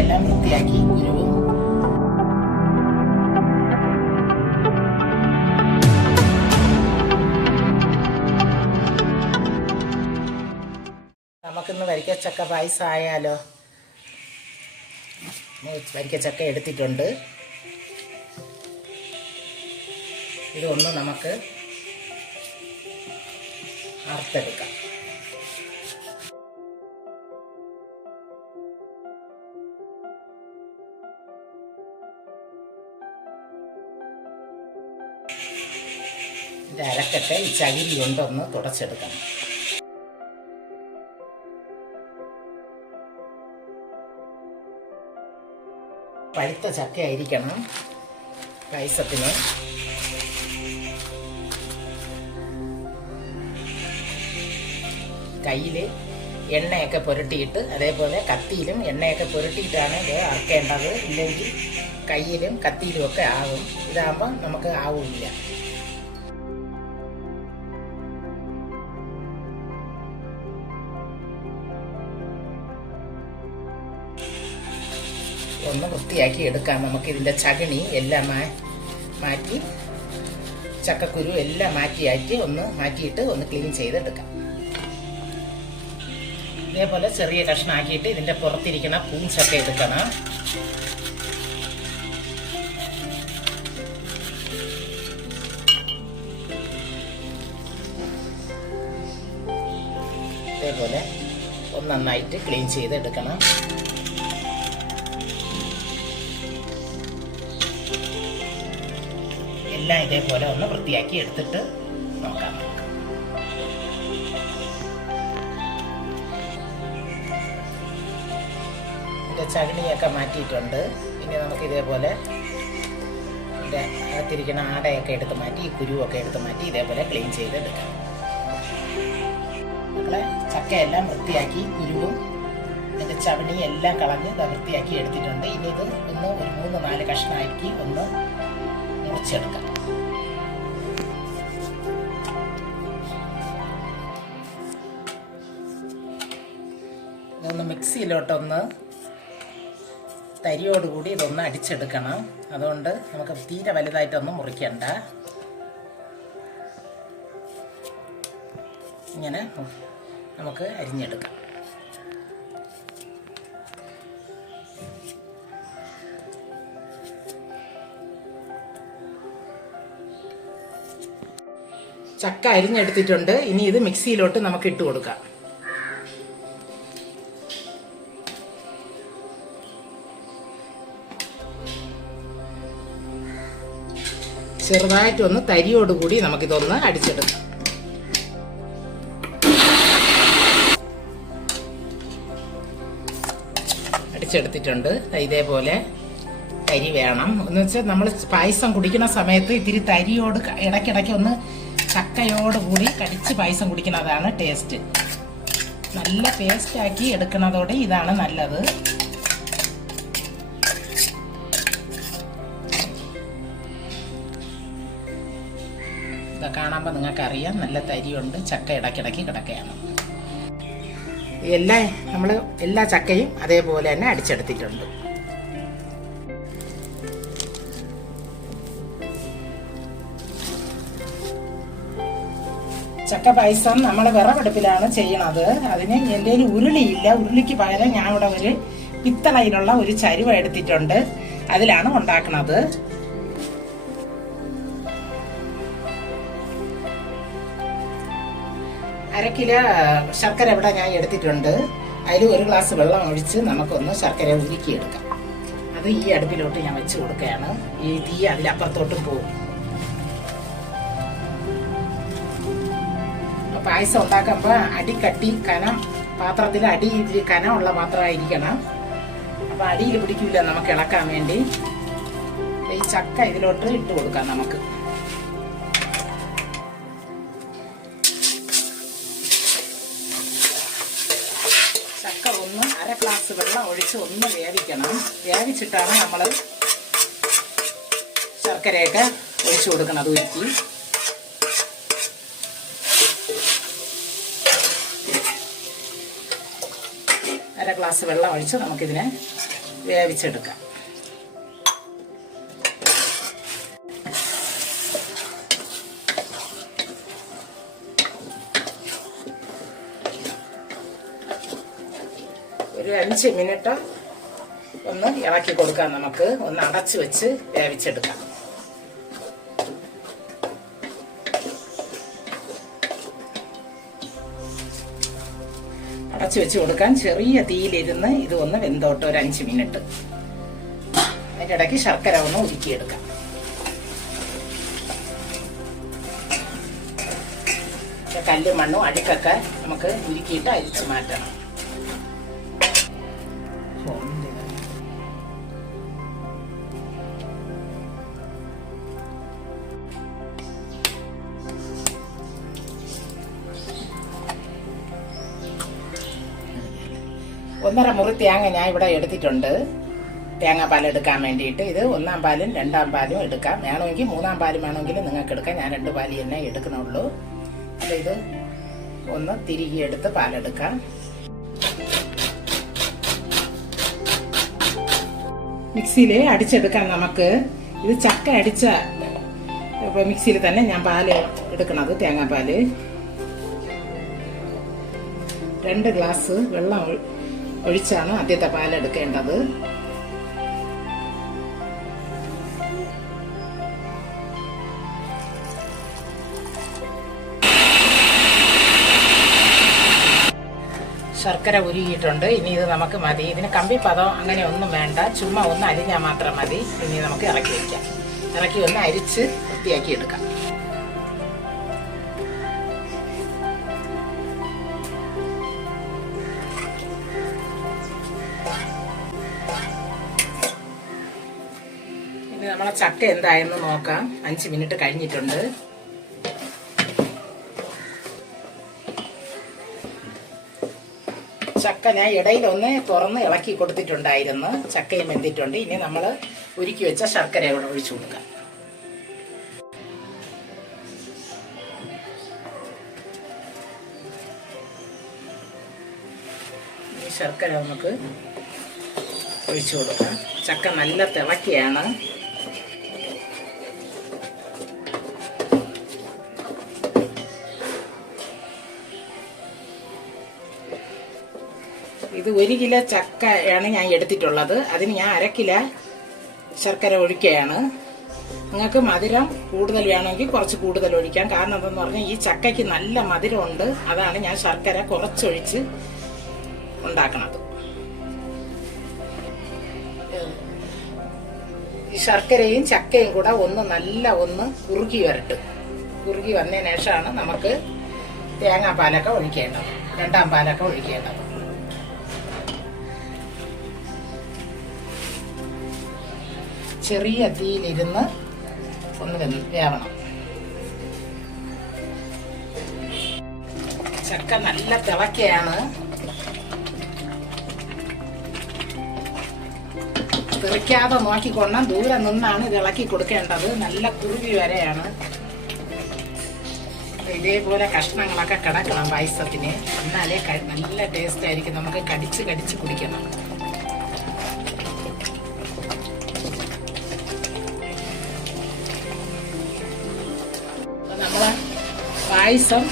ചക്കയെല്ലാം വൃത്തിയാക്കി കുരുവും നമുക്കിന്ന് വരിക്കച്ചക്ക പായസം ആയാലോ. വരിക്കച്ചക്ക എടുത്തിട്ടുണ്ട്. ഇതൊന്ന് നമുക്ക് അറുത്തെടുക്കാം. ഇതിൻ്റെ അരക്കൊക്കെ ഈ ചകിരി കൊണ്ടൊന്ന് തുടച്ചെടുക്കണം. പഴുത്ത ചക്ക ആയിരിക്കണം പായസത്തിന്. കയ്യിൽ എണ്ണയൊക്കെ പുരട്ടിയിട്ട്, അതേപോലെ കത്തിയിലും എണ്ണയൊക്കെ പുരട്ടിയിട്ടാണ് ഇത് അറക്കേണ്ടത്. ഇല്ലെങ്കിൽ കയ്യിലും കത്തിയിലും ഒക്കെ ആവും. ഇതാകുമ്പോൾ നമുക്ക് ആവില്ല. ഒന്ന് വൃത്തിയാക്കി എടുക്കാം. നമുക്കിതിൻ്റെ ചകിണി എല്ലാം മാറ്റി, ചക്കക്കുരു എല്ലാം മാറ്റിയിട്ട് ഒന്ന് ക്ലീൻ ചെയ്തെടുക്കാം. ഇതേപോലെ ചെറിയ കഷ്ണമാക്കിയിട്ട് ഇതിൻ്റെ പുറത്തിരിക്കുന്ന പൂഞ്ചൊക്കെ എടുക്കണം. ഇതേപോലെ ഒന്ന് നന്നായിട്ട് ക്ലീൻ ചെയ്തെടുക്കണം. എല്ലാം ഇതേപോലെ ഒന്ന് വൃത്തിയാക്കി എടുത്തിട്ട് നോക്കാം. ഇതിൻ്റെ ചകിണിയൊക്കെ മാറ്റിയിട്ടുണ്ട്. ഇനി നമുക്ക് ഇതേപോലെ ഇതിൻ്റെ അകത്തിരിക്കുന്ന ആടയൊക്കെ എടുത്ത് മാറ്റി, ഈ കുരുവൊക്കെ എടുത്ത് മാറ്റി ഇതേപോലെ ക്ലീൻ ചെയ്തെടുക്കാം. നമ്മളെ ചക്കയെല്ലാം വൃത്തിയാക്കി കുരുവും ഇതിൻ്റെ ചവിണിയും എല്ലാം കളഞ്ഞ് വൃത്തിയാക്കി എടുത്തിട്ടുണ്ട്. ഇനി ഇത് ഒന്ന് ഒരു 3-4 കഷ്ണമാക്കി ഒന്ന് മുറിച്ചെടുക്കാം. ഇതൊന്ന് മിക്സിയിലോട്ടൊന്ന് തരിയോടുകൂടി ഇതൊന്ന് അടിച്ചെടുക്കണം. അതുകൊണ്ട് നമുക്ക് തീരെ വലുതായിട്ടൊന്നും മുറിക്കണ്ട. ഇങ്ങനെ നമുക്ക് അരിഞ്ഞെടുക്കാം. ചക്ക അരിഞ്ഞെടുത്തിട്ടുണ്ട്. ഇനി ഇത് മിക്സിയിലോട്ട് നമുക്ക് ഇട്ട് കൊടുക്കാം. ചെറുതായിട്ടൊന്ന് തരിയോടുകൂടി നമുക്കിതൊന്ന് അടിച്ചെടുക്കാം. അടിച്ചെടുത്തിട്ടുണ്ട്. ഇതേപോലെ തരി വേണം. എന്ന് വെച്ചാൽ നമ്മൾ പായസം കുടിക്കുന്ന സമയത്ത് ഇത്തിരി തരിയോട് ഇടയ്ക്കിടയ്ക്ക് ഒന്ന് ചക്കയോടുകൂടി കടിച്ച് പായസം കുടിക്കുന്നതാണ് ടേസ്റ്റ്. നല്ല പേസ്റ്റാക്കി എടുക്കുന്നതോടെ ഇതാണ് നല്ലത്. ഇത് കാണുമ്പോൾ നിങ്ങൾക്കറിയാം നല്ല തരിയുണ്ട്. ചക്ക ഇടയ്ക്കിടയ്ക്ക് കിടക്കുകയാണ്. എല്ലാ ചക്കയും അതേപോലെ തന്നെ അടിച്ചെടുത്തിട്ടുണ്ട്. ചക്ക പായസം നമ്മൾ വിറകടുപ്പിലാണ് ചെയ്യണത്. അതിന് എൻ്റെ ഉരുളിയില്ല. ഉരുളിക്ക് പകരം ഞാൻ ഇവിടെ ഒരു പിത്തളയിലുള്ള ഒരു ചരുവ എടുത്തിട്ടുണ്ട്. അതിലാണ് ഉണ്ടാക്കുന്നത്. അരക്കിലോ ശർക്കര ഇവിടെ ഞാൻ എടുത്തിട്ടുണ്ട്. അതിൽ 1 ഗ്ലാസ് വെള്ളം ഒഴിച്ച് നമുക്കൊന്ന് ശർക്കര ഉരുക്കിയെടുക്കാം. അത് ഈ അടുപ്പിലോട്ട് ഞാൻ വെച്ച് കൊടുക്കുകയാണ്. ഈ തീ അതിലപ്പുറത്തോട്ടും പോകും. പായസം ഉണ്ടാക്കുമ്പോൾ അടിക്കട്ടി കനം, പാത്രത്തിൽ അടിയിൽ കനമുള്ള പാത്രമായിരിക്കണം. അപ്പോൾ അടിയിൽ പിടിക്കില്ല നമുക്ക് ഇളക്കാൻ വേണ്ടി. ഈ ചക്ക ഇതിലോട്ട് ഇട്ട് കൊടുക്കാം. നമുക്ക് ചക്ക ഒന്ന് 1/2 ഗ്ലാസ് വെള്ളം ഒഴിച്ച് ഒന്ന് വേവിക്കണം. വേവിച്ചിട്ടാണ് നമ്മൾ ശർക്കരയൊക്കെ ഒഴിച്ചു കൊടുക്കണം. ഉരുക്കി 1/2 ഗ്ലാസ് വെള്ളം ഒഴിച്ച് നമുക്കിതിനെ വേവിച്ചെടുക്കാം. ഒരു 5 മിനിറ്റ് ഒന്ന് ഇളക്കി കൊടുക്കാം. നമുക്ക് ഒന്ന് അടച്ചു വെച്ച് വേവിച്ചെടുക്കാം. അടച്ചു വെച്ച് കൊടുക്കാൻ ചെറിയ തീയിലിരുന്ന് ഇത് ഒന്ന് വെന്തോട്ട് ഒരു 5 മിനിറ്റ്. അതിൻ്റെ ഇടയ്ക്ക് ശർക്കര ഒന്ന് ഉരുക്കിയെടുക്കാം. കല്ലും മണ്ണും അഴുക്കൊക്കെ നമുക്ക് ഉരുക്കിയിട്ട് അരിച്ചു മാറ്റണം. ഒന്നര മുറി തേങ്ങ ഞാൻ ഇവിടെ എടുത്തിട്ടുണ്ട് തേങ്ങാപ്പാൽ എടുക്കാൻ വേണ്ടിയിട്ട്. ഇത് 1-ാം പാലും 2-ാം പാലും എടുക്കാം. വേണമെങ്കിൽ 3-ാം പാലും വേണമെങ്കിൽ നിങ്ങൾക്ക് എടുക്കാം. ഞാൻ 2 പാല് തന്നെ എടുക്കുന്നുള്ളൂ. അപ്പോൾ ഇത് ഒന്ന് തിരികെ എടുത്ത് പാലെടുക്കാം. മിക്സിയിൽ അടിച്ചെടുക്കാം നമുക്ക്. ഇത് ചക്ക അടിച്ച മിക്സിയിൽ തന്നെ ഞാൻ പാല് എടുക്കണത്. തേങ്ങാപ്പാല് 2 ഗ്ലാസ് വെള്ളം ഒഴിച്ചാണ് ആദ്യത്തെ പാലെടുക്കേണ്ടത്. ശർക്കര ഉരുകിയിട്ടുണ്ട്. ഇനി ഇത് നമുക്ക് മതി. ഇതിന് കമ്പി പദം അങ്ങനെ ഒന്നും വേണ്ട. ചുമ്മാ ഒന്ന് അരിഞ്ഞാൽ മാത്രം മതി. ഇനി നമുക്ക് ഇറക്കി വയ്ക്കാം. ഇറക്കി ഒന്ന് അരിച്ച് വൃത്തിയാക്കി എടുക്കാം. ഇനി നമ്മളെ ചക്ക എന്തായെന്ന് നോക്കാം. 5 മിനിറ്റ് കഴിഞ്ഞിട്ടുണ്ട്. ചക്ക ഞാൻ ഇടയിലൊന്ന് തുറന്ന് ഇളക്കി കൊടുത്തിട്ടുണ്ടായിരുന്നു. ചക്കയും വെന്തിട്ടുണ്ട്. ഇനി നമ്മൾ ഉരുക്കി വെച്ച ശർക്കര ഇവിടെ ഒഴിച്ചു കൊടുക്കാം. ഈ ശർക്കര നമുക്ക് ഒഴിച്ചു കൊടുക്കാം. ചക്ക നല്ല തിളക്കിയാണ്. ഇത് 1 കിലോ ചക്കയാണ് ഞാൻ എടുത്തിട്ടുള്ളത്. അതിന് ഞാൻ 1/2 കിലോ ശർക്കര ഒഴിക്കുകയാണ്. നിങ്ങൾക്ക് മധുരം കൂടുതൽ വേണമെങ്കിൽ കുറച്ച് കൂടുതൽ ഒഴിക്കാം. കാരണം എന്തെന്ന് പറഞ്ഞാൽ ഈ ചക്കയ്ക്ക് നല്ല മധുരമുണ്ട്. അതാണ് ഞാൻ ശർക്കര കുറച്ചൊഴിച്ച് ഉണ്ടാക്കണത്. ഈ ശർക്കരയും ചക്കയും കൂടെ ഒന്ന് കുറുകി വരട്ട്. കുറുകി വന്നതിന് ശേഷമാണ് നമുക്ക് തേങ്ങാപ്പാലൊക്കെ ഒഴിക്കേണ്ടത്. 2-ാം പാലൊക്കെ ഒഴിക്കേണ്ടത്. ചെറിയ തീയിലിരുന്ന് ഒന്ന് വേവണം. ചക്ക നല്ല തിളക്കയാണ്. തെറിക്കാതെ നോക്കിക്കൊണ്ടാൽ ദൂരെ നിന്നാണ് ഇത് ഇളക്കി കൊടുക്കേണ്ടത്. നല്ല കുറുകി വരെയാണ്. ഇതേപോലെ കഷ്ണങ്ങളൊക്കെ കിടക്കണം പായസത്തിന്. എന്നാലേ നല്ല ടേസ്റ്റ് ആയിരിക്കും. നമുക്ക് കടിച്ച് കടിച്ച് കുടിക്കണം. നമ്മളെ പായസം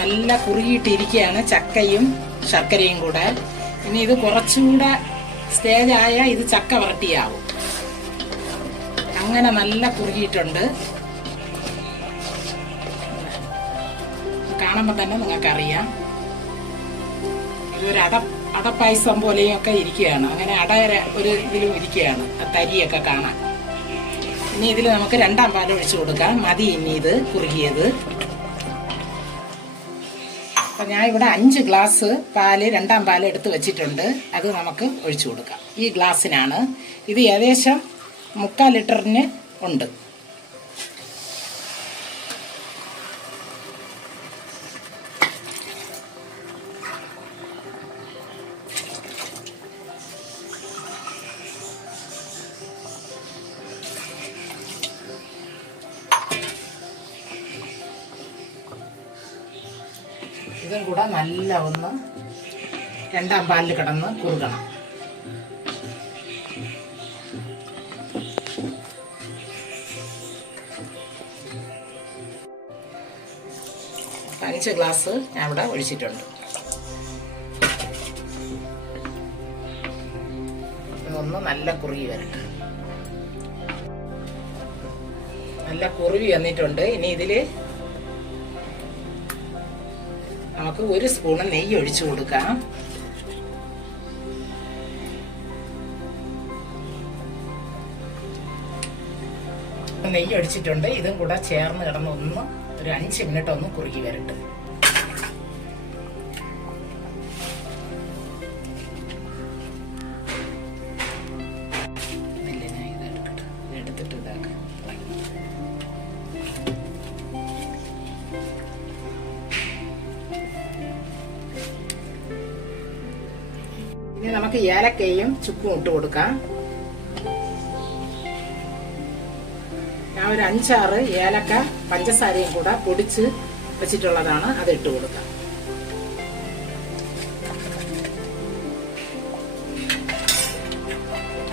നല്ല കുറുകിയിട്ടിരിക്കുകയാണ്. ചക്കയും ശർക്കരയും കൂടെ. ഇനി ഇത് കുറച്ചുകൂടെ സ്റ്റേജായ ഇത് ചക്ക വരട്ടിയാവും. അങ്ങനെ നല്ല കുറുകിയിട്ടുണ്ട്. കാണുമ്പോൾ തന്നെ നിങ്ങൾക്കറിയാം. ഇതൊരു അടപ്പായസം പോലെയൊക്കെ ഇരിക്കുകയാണ്. അങ്ങനെ ഒരു ഇതിലും ഇരിക്കുകയാണ്. തരിയൊക്കെ കാണാൻ. ഇനി ഇതിൽ നമുക്ക് 2-ാം പാൽ ഒഴിച്ചു കൊടുക്കാം. മതി ഇനി ഇത് കുറുകിയത്. അപ്പം ഞാൻ ഇവിടെ 5 ഗ്ലാസ് പാല് 2-ാം പാൽ എടുത്ത് വെച്ചിട്ടുണ്ട്. അത് നമുക്ക് ഒഴിച്ചു കൊടുക്കാം. ഈ ഗ്ലാസ്സിനാണ്. ഇത് ഏകദേശം 3/4 ലിറ്ററിന് ഉണ്ട്. ഇതും കൂടെ നല്ല ഒന്ന് 2-ാം പാലിൽ കിടന്ന് കുറുകണം. 5 ഗ്ലാസ് ഞാൻ ഇവിടെ ഒഴിച്ചിട്ടുണ്ട്. ഇതൊന്ന് നല്ല കുറുകി വരട്ടെ. നല്ല കുറുകി വന്നിട്ടുണ്ട്. ഇനി ഇതില് നമുക്ക് 1 സ്പൂൺ നെയ്യ് ഒഴിച്ചു കൊടുക്കാം. നെയ്യ് ഒഴിച്ചിട്ടുണ്ട്. ഇതും കൂടെ ചേർന്ന് കിടന്ന് ഒന്ന് ഒരു 5 മിനിറ്റ് ഒന്ന് കുറുകി വരട്ടെ. ഇനി നമുക്ക് ഏലക്കയും ചുക്കും ഇട്ട് കൊടുക്കാം. ഞാൻ ഒരു 5-6 ഏലക്ക പഞ്ചസാരയും കൂടെ പൊടിച്ച് വെച്ചിട്ടുള്ളതാണ്, അത് ഇട്ട് കൊടുക്കാം.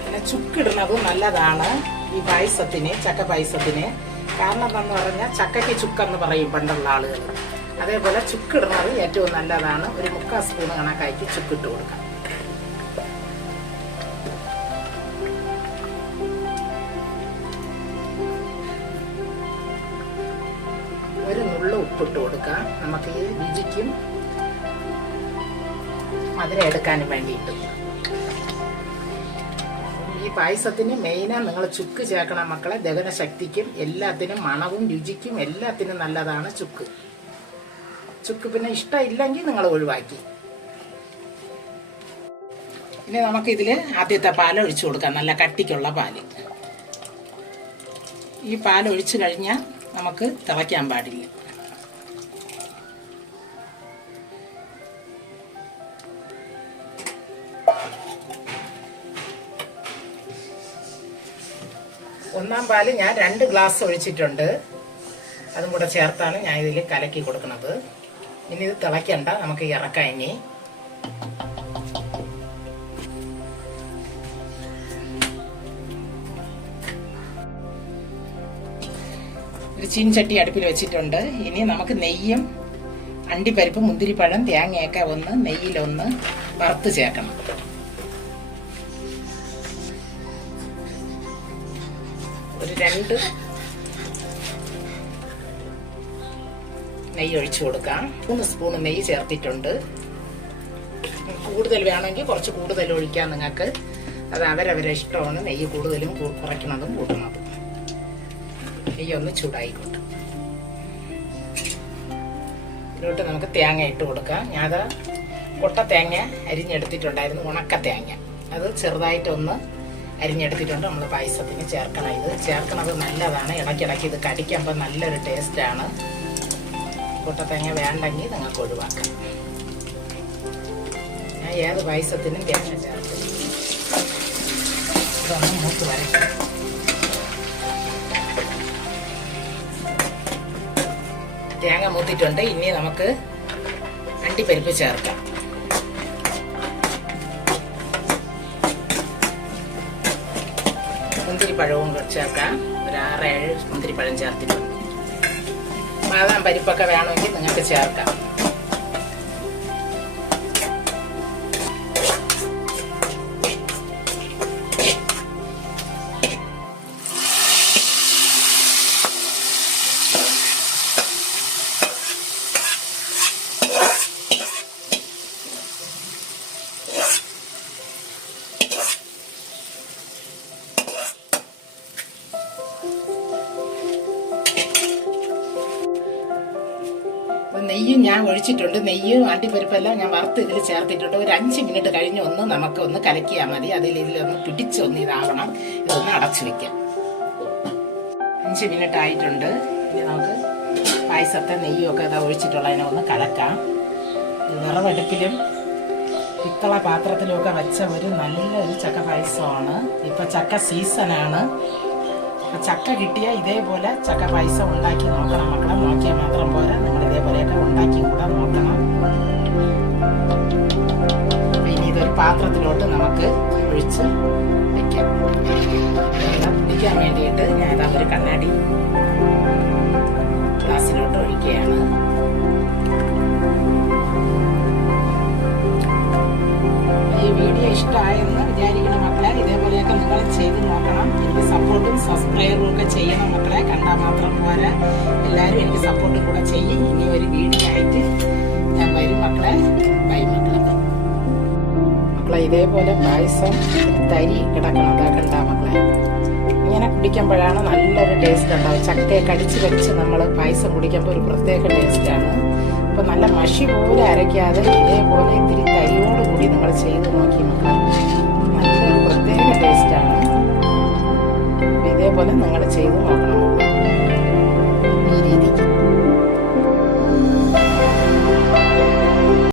പിന്നെ ചുക്കിടുന്നത് നല്ലതാണ് ഈ പായസത്തിന്, ചക്ക പായസത്തിന്. കാരണം എന്താന്ന് പറഞ്ഞാൽ ചക്കയ്ക്ക് ചുക്കെന്ന് പറയും പണ്ടുള്ള ആളുകൾ. അതേപോലെ ചുക്കിടുന്നത് ഏറ്റവും നല്ലതാണ്. ഒരു 3/4 സ്പൂൺ കണക്കാക്കി ചുക്കിട്ട് കൊടുക്കാം. ഒരു നുള്ളു ഉപ്പിട്ട് കൊടുക്കാം. നമുക്ക് ഈ രുചിക്കും മധുരം എടുക്കാനും വേണ്ടിയിട്ട്. ഈ പായസത്തിന് മെയിനാണ് നിങ്ങൾ ചുക്ക് ചേർക്കണം മക്കളെ. ദഹന ശക്തിക്കും എല്ലാത്തിനും, മണവും രുചിക്കും എല്ലാത്തിനും നല്ലതാണ് ചുക്ക്. ചുക്ക് പിന്നെ ഇഷ്ടമില്ലെങ്കിൽ നിങ്ങൾ ഒഴിവാക്കി. ഇനി നമുക്കിതിൽ ആദ്യത്തെ പാൽ ഒഴിച്ചു കൊടുക്കാം, നല്ല കട്ടിക്കുള്ള പാല്. ഈ പാൽ ഒഴിച്ചു കഴിഞ്ഞാൽ നമുക്ക് തിളയ്ക്കാൻ പാടില്ല. ഒന്നാം പാല് ഞാൻ 2 ഗ്ലാസ് ഒഴിച്ചിട്ടുണ്ട്. അതും കൂടെ ചേർത്താണ് ഞാൻ ഇതിൽ കലക്കി കൊടുക്കുന്നത്. ഇനി ഇത് തിളയ്ക്കണ്ട, നമുക്ക് ഇറക്കാം. ഇനി ഒരു ചീൻചട്ടി അടുപ്പിൽ വെച്ചിട്ടുണ്ട്. ഇനി നമുക്ക് നെയ്യും അണ്ടിപ്പരിപ്പ്, മുന്തിരിപ്പഴം, തേങ്ങയൊക്കെ ഒന്ന് നെയ്യിലൊന്ന് വറുത്ത് ചേർക്കണം. ഒരു 2 നെയ്യ് ഒഴിച്ചു കൊടുക്കാം. 3 സ്പൂൺ നെയ്യ് ചേർത്തിട്ടുണ്ട്. കൂടുതൽ വേണമെങ്കിൽ കുറച്ച് കൂടുതൽ ഒഴിക്കാം നിങ്ങൾക്ക്. അത് അവരവരെ ഇഷ്ടമാണ്, നെയ്യ് കൂടുതലും കുറയ്ക്കുന്നതും കൂട്ടുന്നതും. നെയ്യ് ഒന്ന് ചൂടായിക്കോട്ടെ. ഇതിലോട്ട് നമുക്ക് തേങ്ങ ഇട്ട് കൊടുക്കാം. ഞാനത് കൊട്ട തേങ്ങ അരിഞ്ഞെടുത്തിട്ടുണ്ടായിരുന്നു, ഉണക്ക തേങ്ങ. അത് ചെറുതായിട്ടൊന്ന് അരിഞ്ഞെടുത്തിട്ടുണ്ട്. നമ്മൾ പായസത്തിന് ചേർക്കണം. ഇത് ചേർക്കുന്നത് നല്ലതാണ്. ഇടയ്ക്കിടയ്ക്ക് ഇത് കടിക്കുമ്പോൾ നല്ലൊരു ടേസ്റ്റാണ്. കൊട്ട തേങ്ങ വേണ്ടെങ്കിൽ നിങ്ങൾക്ക് ഒഴിവാക്കാം. ഞാൻ ഏത് പായസത്തിനും തേങ്ങ ചേർക്കും. ഇതൊന്ന് മൂത്ത് വരയ്ക്കാം. തേങ്ങ മൂത്തിട്ടുണ്ട്. ഇനി നമുക്ക് അണ്ടിപ്പരിപ്പ് ചേർക്കാം. മുന്തിരിപ്പഴവും ചേർക്കാം. ഒരു 6-7 മുന്തിരിപ്പഴം ചേർത്തിട്ടുണ്ട്. ബാദാം പരിപ്പൊക്കെ വേണമെങ്കിൽ നിങ്ങൾക്ക് ചേർക്കാം. നെയ്യും ഞാൻ ഒഴിച്ചിട്ടുണ്ട്. നെയ്യും അണ്ടിപ്പരിപ്പെല്ലാം ഞാൻ വറുത്ത് ഇതിൽ ചേർത്തിട്ടുണ്ട്. ഒരു 5 മിനിറ്റ് കഴിഞ്ഞ് നമുക്കൊന്ന് കലക്കിയാൽ മതി. ഇതിലൊന്ന് പിടിച്ചൊന്ന് ഇതാവണം. ഇതൊന്ന് അടച്ചു വെക്കാം. 5 മിനിറ്റ് ആയിട്ടുണ്ട്. ഇനി നമുക്ക് പായസത്തെ നെയ്യൊക്കെ ഇതാ ഒഴിച്ചിട്ടുള്ളതിനെ ഒന്ന് കലക്കാം. വിറവെടുപ്പിലും പിത്തള പാത്രത്തിലുമൊക്കെ വെച്ച ഒരു നല്ലൊരു ചക്ക പായസമാണ്. ഇപ്പം ചക്ക സീസണാണ്. ചക്ക കിട്ടിയാൽ ഇതേപോലെ ചക്ക പായസം ഉണ്ടാക്കി നോക്കണം മക്കളെ. നോക്കിയാൽ മാത്രം പോരാ, നിങ്ങൾ ഇതേപോലെയൊക്കെ ഉണ്ടാക്കി കൂടെ നോക്കണം. ഇനി ഇതൊരു പാത്രത്തിലോട്ട് നമുക്ക് കുടിക്കാൻ വേണ്ടിയിട്ട് ഞാൻ ഇതാ ഒരു കണ്ണാടി ഗ്ലാസ്സിലോട്ട് ഒഴിക്കുകയാണ്. ഈ വീഡിയോ ഇഷ്ടമായെന്ന് വിചാരിക്കണം മക്കളെ. ഇതേപോലെയൊക്കെ നിങ്ങൾ ചെയ്ത് നോക്കണം. എനിക്ക് സപ്പോർട്ടും സബ്സ്ക്രൈബും ഒക്കെ ചെയ്യണം മക്കളെ. കണ്ടാൽ മാത്രം പോരാ, എല്ലാവരും എനിക്ക് സപ്പോർട്ടും കൂടെ ചെയ്യും. ഇനി ഒരു വീഡിയോ ആയിട്ട് ഞാൻ വരും മക്കളെ. ബൈ മക്കളെ. മക്കളെ ഇതേപോലെ പായസം തരി കിടക്കണം. അതാ കണ്ടാ മക്കളെ. ഇങ്ങനെ കുടിക്കുമ്പോഴാണ് നല്ലൊരു ടേസ്റ്റ് ഉണ്ടാവും. ചക്കയെ കടിച്ച് നമ്മൾ പായസം കുടിക്കുമ്പോൾ ഒരു പ്രത്യേക ടേസ്റ്റാണ്. അപ്പോൾ നല്ല മഷി പോലെ അരയ്ക്കാതെ ഇതേപോലെ ഇത്തിരി തരിയോടുകൂടി നിങ്ങൾ ചെയ്ത് നോക്കി മക്കളെ. നല്ലൊരു പ്രത്യേക ടേസ്റ്റാണ്. ഇതേപോലെ നിങ്ങൾ ചെയ്ത് നോക്കണം.